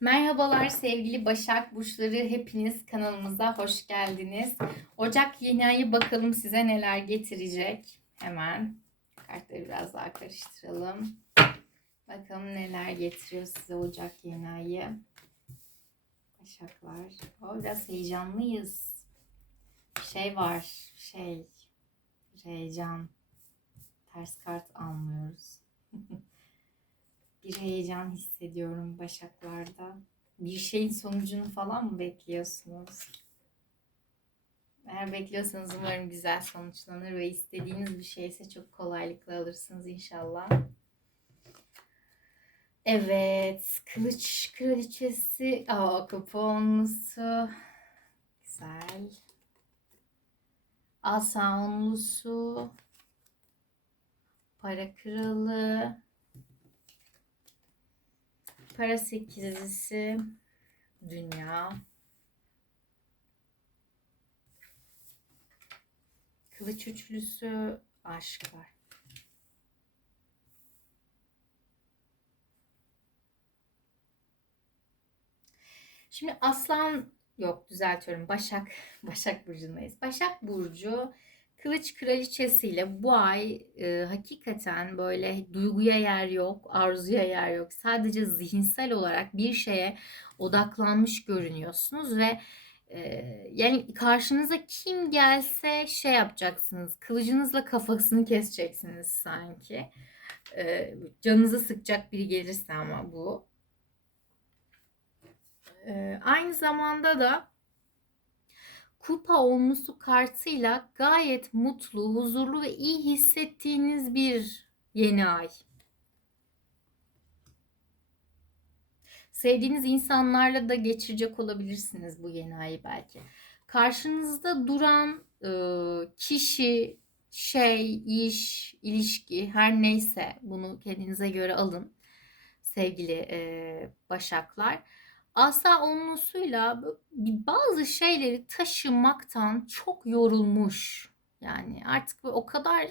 Merhabalar sevgili Başak Burçları. Hepiniz kanalımıza hoş geldiniz. Ocak yeni ayı bakalım size neler getirecek. Hemen kartları biraz daha karıştıralım. Bakalım neler getiriyor size Ocak yeni ayı. Başaklar. O, biraz heyecanlıyız. Bir şey var. Şey. Heyecan. Ters kart almıyoruz. bir heyecan hissediyorum Başaklarda. Bir şeyin sonucunu falan mı bekliyorsunuz? Eğer bekliyorsanız umarım güzel sonuçlanır ve istediğiniz bir şeyse çok kolaylıkla alırsınız inşallah. Evet, kılıç kraliçesi, aa kuponlusu, güzel. Asa onlusu, para kralı, Para sekizlisi dünya. Kılıç üçlüsü aşk var. Şimdi aslan yok düzeltiyorum. Başak Başak burcundayız. Başak burcu Kılıç kraliçesiyle bu ay e, hakikaten böyle duyguya yer yok, arzuya yer yok. Sadece zihinsel olarak bir şeye odaklanmış görünüyorsunuz ve e, yani karşınıza kim gelse şey yapacaksınız. Kılıcınızla kafasını keseceksiniz sanki. E, canınızı sıkacak biri gelirse ama bu. E, aynı zamanda da kupa onlusu kartıyla gayet mutlu, huzurlu ve iyi hissettiğiniz bir yeni ay. Sevdiğiniz insanlarla da geçirecek olabilirsiniz bu yeni ayı belki. Karşınızda duran e, kişi, şey, iş, ilişki her neyse bunu kendinize göre alın sevgili e, başaklar Asa onlusuyla bazı şeyleri taşımaktan çok yorulmuş. Yani artık o kadar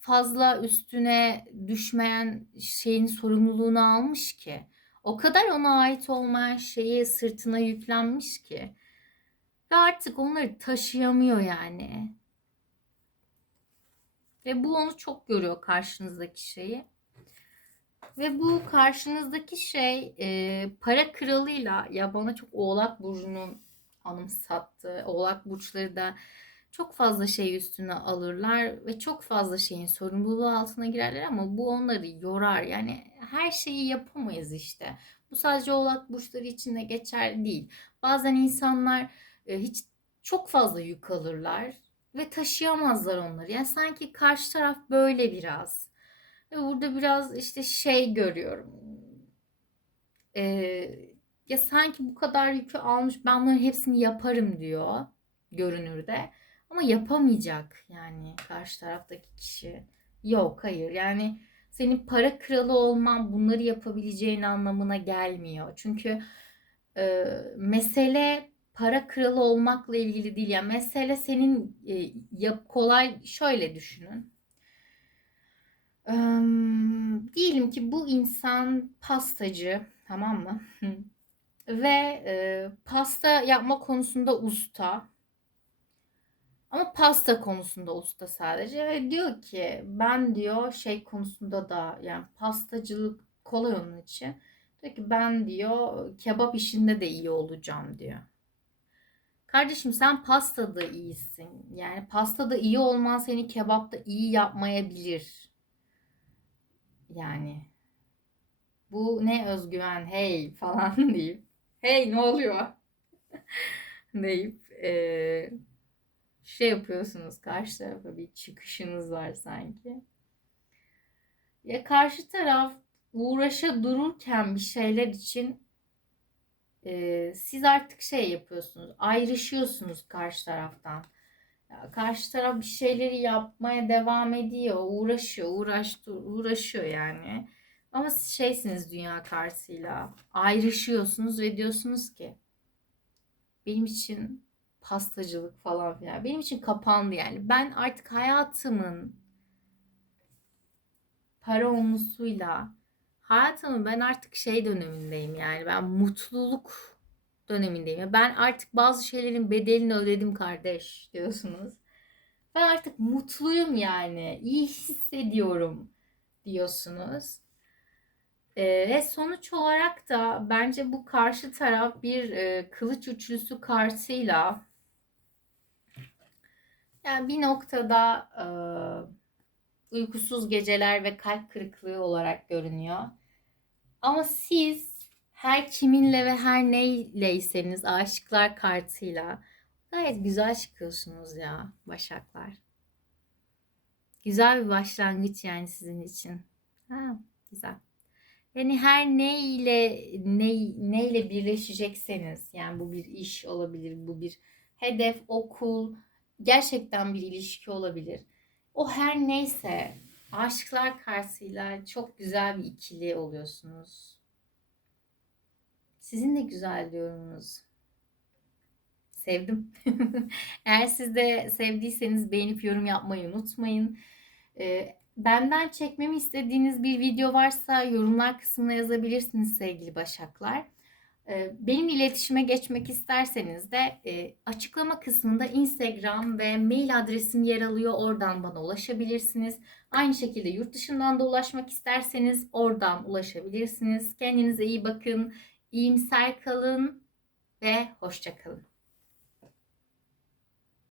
fazla üstüne düşmeyen şeyin sorumluluğunu almış ki. O kadar ona ait olmayan şeyi sırtına yüklenmiş ki. Ve artık onları taşıyamıyor yani. Ve bu onu çok görüyor karşınızdaki şeyi. Ve bu karşınızdaki şey e, para kralıyla ya bana çok oğlak burcunun anımsattı. Oğlak burçları da çok fazla şey üstüne alırlar ve çok fazla şeyin sorumluluğu altına girerler ama bu onları yorar. Yani her şeyi yapamayız işte. Bu sadece oğlak burçları için de geçerli değil. Bazen insanlar e, hiç çok fazla yük alırlar ve taşıyamazlar onları. Yani sanki karşı taraf böyle biraz. Ve burada biraz işte şey görüyorum. Ee, ya sanki bu kadar yükü almış ben bunların hepsini yaparım diyor görünürde. Ama yapamayacak yani karşı taraftaki kişi. Yok hayır yani senin para kralı olman bunları yapabileceğin anlamına gelmiyor. Çünkü e, mesele para kralı olmakla ilgili değil. Yani mesele senin e, yap, kolay şöyle düşünün diyelim ki bu insan pastacı tamam mı? Ve e, pasta yapma konusunda usta. Ama pasta konusunda usta sadece ve diyor ki ben diyor şey konusunda da yani pastacılık kolay onun için. Diyor ki ben diyor kebap işinde de iyi olacağım diyor. Kardeşim sen pastada iyisin. Yani pastada iyi olman seni kebapta iyi yapmayabilir. Yani bu ne özgüven hey falan deyip hey ne oluyor deyip e, şey yapıyorsunuz karşı tarafa bir çıkışınız var sanki. Ya karşı taraf uğraşa dururken bir şeyler için e, siz artık şey yapıyorsunuz ayrışıyorsunuz karşı taraftan. Karşı taraf bir şeyleri yapmaya devam ediyor, uğraşıyor, uğraştı, uğraşıyor yani. Ama siz şeysiniz dünya kartıyla. Ayrışıyorsunuz ve diyorsunuz ki benim için pastacılık falan filan. Benim için kapandı yani. Ben artık hayatımın para olmasıyla hayatımın ben artık şey dönemindeyim yani ben mutluluk dönemindeyim. Ya Ben artık bazı şeylerin bedelini ödedim kardeş diyorsunuz. Ben artık mutluyum yani. iyi hissediyorum diyorsunuz. Ee, ve sonuç olarak da bence bu karşı taraf bir e, kılıç üçlüsü kartıyla yani bir noktada e, uykusuz geceler ve kalp kırıklığı olarak görünüyor. Ama siz her kiminle ve her neyleyseniz aşıklar kartıyla gayet güzel çıkıyorsunuz ya Başaklar. Güzel bir başlangıç yani sizin için. Ha, güzel. Yani her neyle ne, neyle birleşecekseniz yani bu bir iş olabilir, bu bir hedef, okul, gerçekten bir ilişki olabilir. O her neyse aşklar karşısıyla çok güzel bir ikili oluyorsunuz. Sizin de güzel diyorsunuz. Sevdim. Eğer siz de sevdiyseniz beğenip yorum yapmayı unutmayın. Ee, benden çekmemi istediğiniz bir video varsa yorumlar kısmına yazabilirsiniz sevgili Başaklar. Ee, benimle iletişime geçmek isterseniz de e, açıklama kısmında Instagram ve mail adresim yer alıyor. Oradan bana ulaşabilirsiniz. Aynı şekilde yurt dışından da ulaşmak isterseniz oradan ulaşabilirsiniz. Kendinize iyi bakın, iyimser kalın ve hoşça kalın.